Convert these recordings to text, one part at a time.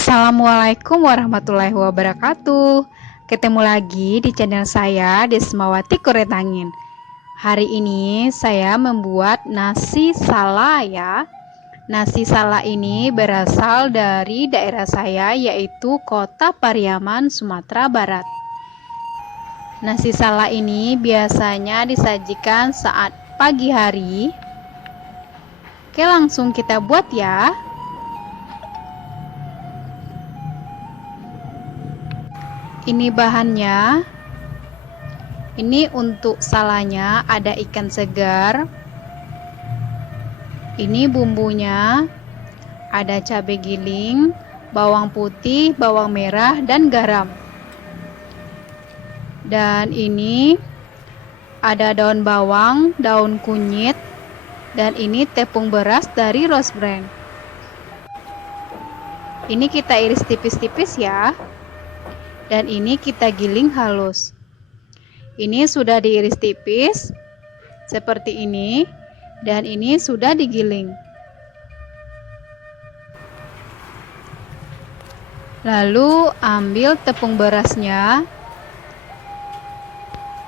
Assalamualaikum warahmatullahi wabarakatuh. Ketemu lagi di channel saya, Desmawati Koretangin. Hari ini saya membuat nasi sala ya. Nasi sala ini berasal dari daerah saya, yaitu Kota Pariaman, Sumatera Barat. Nasi sala ini biasanya disajikan saat pagi hari. Oke, langsung kita buat ya. Ini bahannya. Ini untuk salanya ada ikan segar. Ini bumbunya ada cabai giling, bawang putih, bawang merah, dan garam. Dan ini ada daun bawang, daun kunyit, dan ini tepung beras dari Rose Brand. Ini kita iris tipis-tipis ya. Dan ini kita giling halus. Ini sudah diiris tipis seperti ini, dan ini sudah digiling. Lalu ambil tepung berasnya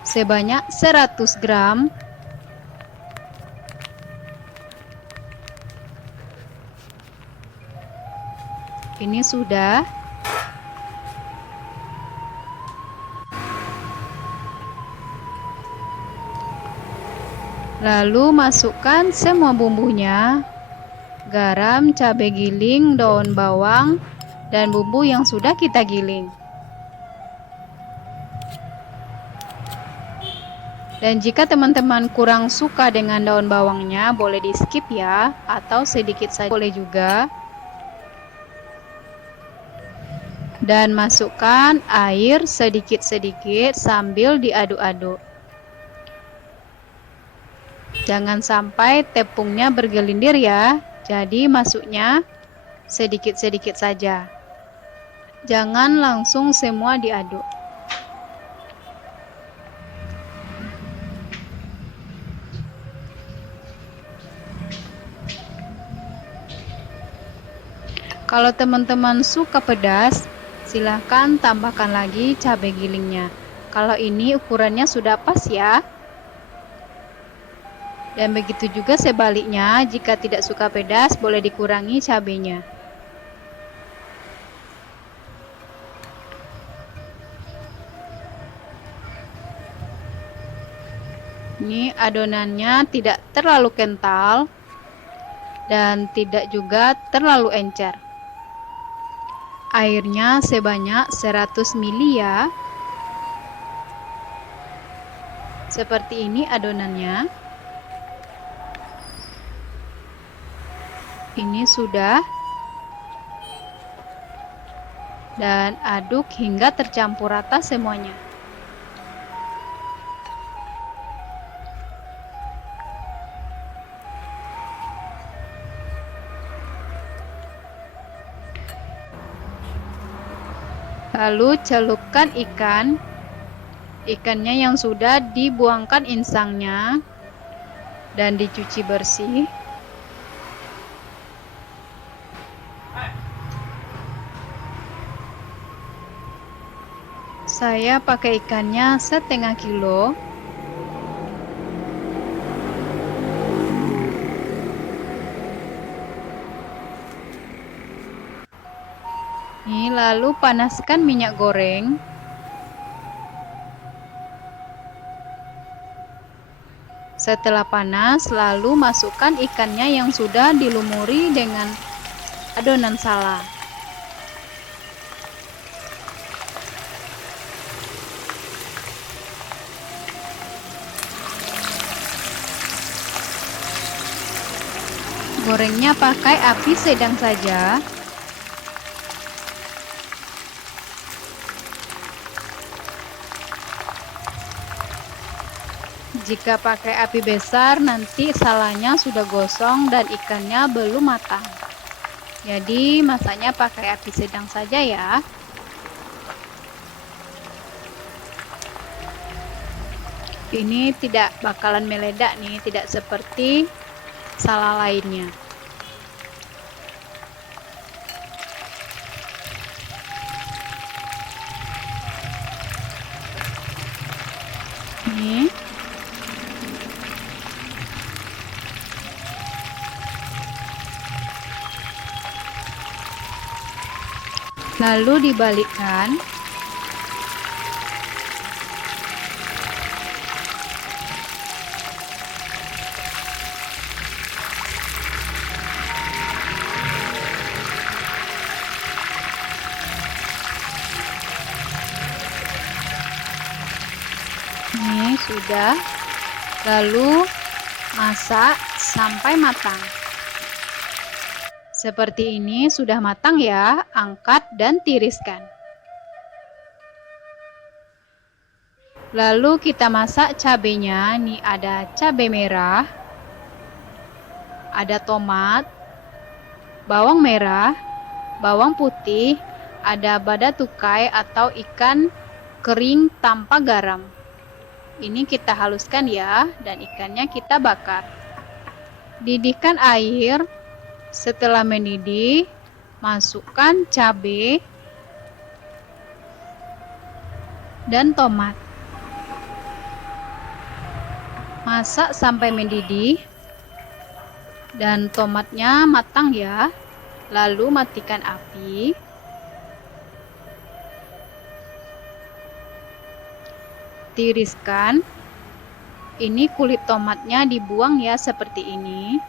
sebanyak 100 gram. Ini sudah. Lalu masukkan semua bumbunya, garam, cabai giling, daun bawang, dan bumbu yang sudah kita giling. Dan jika teman-teman kurang suka dengan daun bawangnya, boleh di skip ya, atau sedikit saja boleh juga. Dan masukkan air sedikit-sedikit sambil diaduk-aduk. Jangan sampai tepungnya bergelindir ya, jadi masuknya sedikit-sedikit saja. Jangan langsung semua diaduk. Kalau teman-teman suka pedas, silahkan tambahkan lagi cabai gilingnya. Kalau ini ukurannya sudah pas ya. Dan begitu juga sebaliknya, jika tidak suka pedas, boleh dikurangi cabainya. Ini adonannya tidak terlalu kental dan tidak juga terlalu encer. Airnya sebanyak 100 ml ya. Seperti ini adonannya. Ini sudah. Dan aduk hingga tercampur rata semuanya. Lalu celupkan ikannya yang sudah dibuangkan insangnya dan dicuci bersih. Saya pakai ikannya setengah kilo. Ini lalu panaskan minyak goreng. Setelah panas, lalu masukkan ikannya yang sudah dilumuri dengan adonan sala. Gorengnya pakai api sedang saja. Jika pakai api besar, nanti salanya sudah gosong dan ikannya belum matang. Jadi masaknya pakai api sedang saja ya. Ini tidak bakalan meledak nih, tidak seperti sala lainnya. Lalu dibalikkan. Ini sudah. Lalu masak sampai matang. Seperti ini sudah matang ya, angkat dan tiriskan. Lalu kita masak cabenya. Nih ada cabai merah, ada tomat, bawang merah, bawang putih, ada bada tukai atau ikan kering tanpa garam. Ini kita haluskan ya, dan ikannya kita bakar. Didihkan air. Setelah mendidih, masukkan cabai dan tomat. Masak sampai mendidih dan tomatnya matang ya. Lalu matikan api. Tiriskan. Ini kulit tomatnya dibuang ya, seperti ini.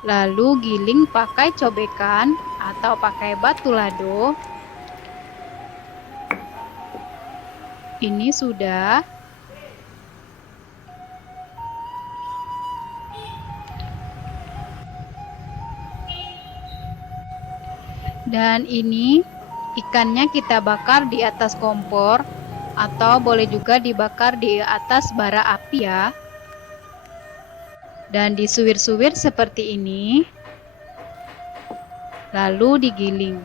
Lalu giling pakai cobekan atau pakai batu lado. Ini sudah. Dan ini ikannya kita bakar di atas kompor atau boleh juga dibakar di atas bara api ya. Dan disuwir-suwir seperti ini. Lalu digiling.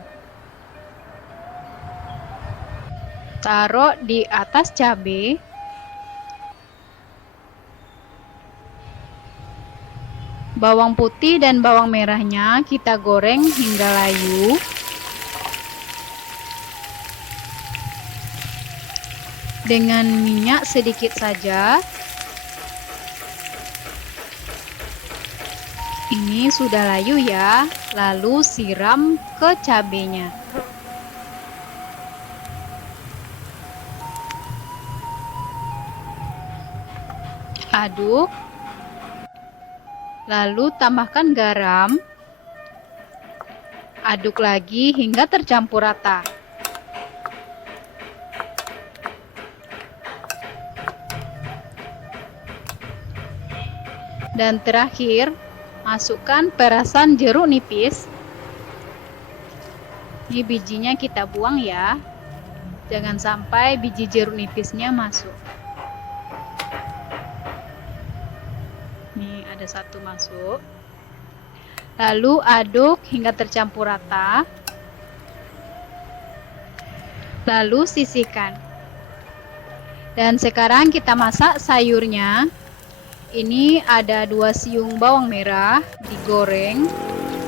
Taruh di atas cabai. Bawang putih dan bawang merahnya kita goreng hingga layu. Dengan minyak sedikit saja. Ini sudah layu ya, lalu siram ke cabenya. Aduk. Lalu tambahkan garam. Aduk lagi hingga tercampur rata. Dan terakhir, masukkan perasan jeruk nipis. Ini bijinya kita buang ya. Jangan sampai biji jeruk nipisnya masuk. Nih ada satu masuk. Lalu aduk hingga tercampur rata. Lalu sisihkan. Dan sekarang kita masak sayurnya. Ini ada 2 siung bawang merah, digoreng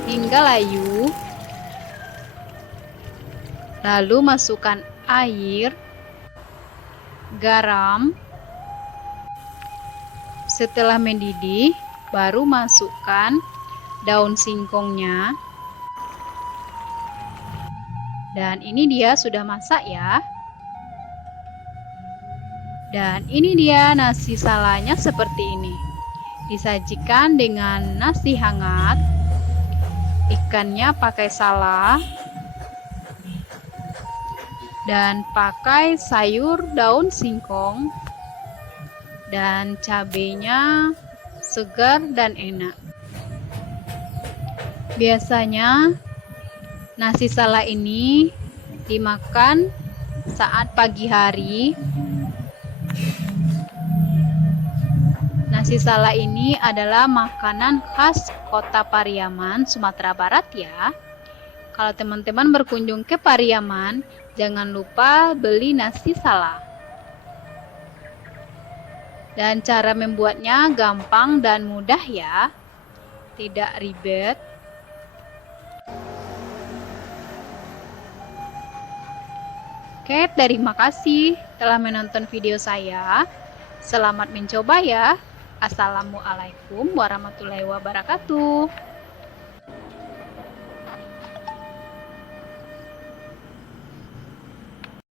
hingga layu. Lalu masukkan air, garam. Setelah mendidih, baru masukkan daun singkongnya. Dan ini dia sudah masak ya. Dan ini dia nasi salanya seperti ini. Disajikan dengan nasi hangat. Ikannya pakai sala. Dan pakai sayur daun singkong. Dan cabenya segar dan enak. Biasanya nasi sala ini dimakan saat pagi hari. Nasi sala ini adalah makanan khas Kota Pariaman, Sumatera Barat ya. Kalau teman-teman berkunjung ke Pariaman, jangan lupa beli nasi sala. Dan cara membuatnya gampang dan mudah ya. Tidak ribet. Oke, terima kasih telah menonton video saya. Selamat mencoba ya. Assalamualaikum warahmatullahi wabarakatuh.